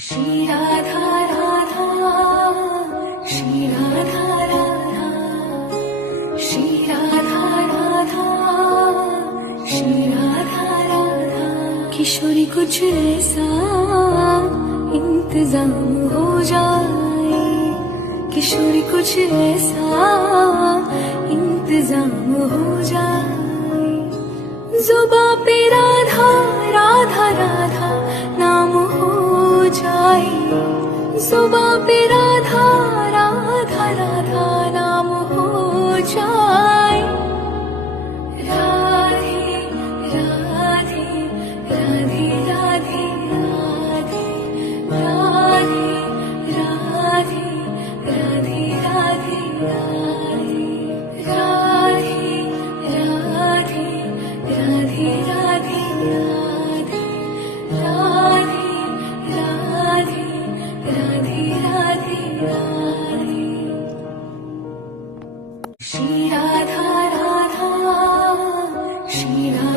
श्री राधा राधा, श्री राधा राधा, श्री राधा राधा, श्री राधा राधा। किशोरी कुछ ऐसा इंतजाम हो जाए, किशोरी कुछ ऐसा इंतजाम हो जाए। जुबां पे राधा राधा राधा नाम हो जाए, जुबां पे राधा राधा राधा नाम हो जाए। राधे राधे राधे राधे राधे, राधे राधे राधे राधे राधे, राधे राधे राधे राधे राधे, राधे राधे राधे राधे राधे। श्री राधा राधा, श्री राधा